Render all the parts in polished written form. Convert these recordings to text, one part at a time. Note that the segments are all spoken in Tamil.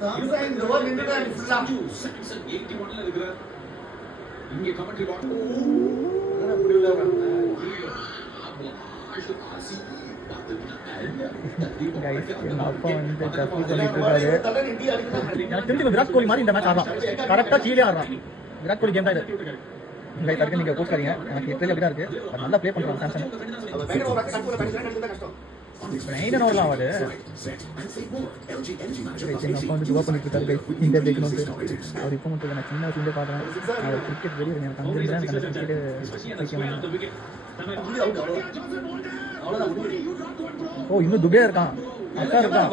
சாம்சங் இந்த ஓவர் நின்னுட்டாரு ஃபுல்லா. சாம்சங் 81ல இருக்கிறார். இங்க கமெண்ட்ரி பாக்ஸ் அப்படி உள்ளவங்க. அப்பா வந்து தப்பு சொல்லிட்டு இருக்காரு. எனக்கு தெரிஞ்சு விராட் கோலி மாதிரி இந்த மேட்ச் ஆடுறான். கரெக்டாக கீழே ஆடுறான். விராட் கோலி கேம் தான் இது. லைட் இருக்கு, நீங்கள் கோச்சாதீங்க. எனக்கு தெரியல அப்படி தான் இருக்குது. நல்லா ப்ளே பண்ணுறான் சாம்சங். 9 ஓவர்லாம் ஆகுது. அப்பா வந்து துவா பண்ணிட்டு இருக்காரு கைஸ். இந்தியா ஜெயிக்கணும்னு. அவர் இப்போ மட்டும் நான் சின்ன வயசுலேயே பார்க்குறேன். அவர் கிரிக்கெட் வெளியே எனக்கு அங்கே இருந்தால் எனக்கு அந்த கிரிக்கெட்டு. ஓ இன்னும் துபே இருக்கான். அக்கா இருக்கான்.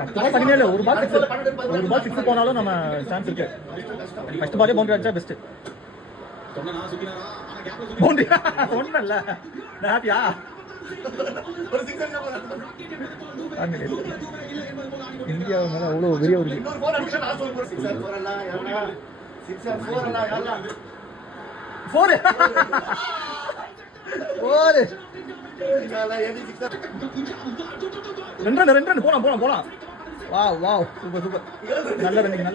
கரெக்டாக பண்ணியே இல்லை. ஒரு பால் சிக்ஸ் போனாலும் நம்ம சான்ஸ் இருக்கு. ஃபர்ஸ்ட் பாலே பவுண்டரி அடிச்சா பெஸ்ட். பவுண்டரி ஒன்றும் ஹாப்பியா இந்தியா மேல அவ்வளோ வெறியா இருக்கு. ரெண்டு ரன் போலாம். Wow super. நல்ல ரன்னிங்.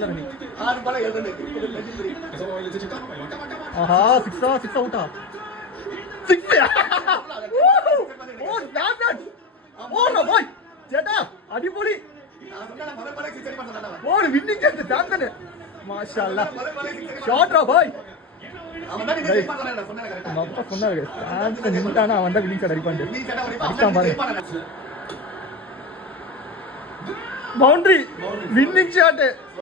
ஆஹா சிக்ஸ் அவுட்டா. அடிப்பொலி வின்னிங் சான்சன். மாஷா அல்லாஹ். ஷாட்ரா பாய். சொன்னாரு சான்சன் நின்னுட்டானா அவன் தான் வின்னிங் ஷாட் அடிப்பான் பாருங்க. Boundary winning shot.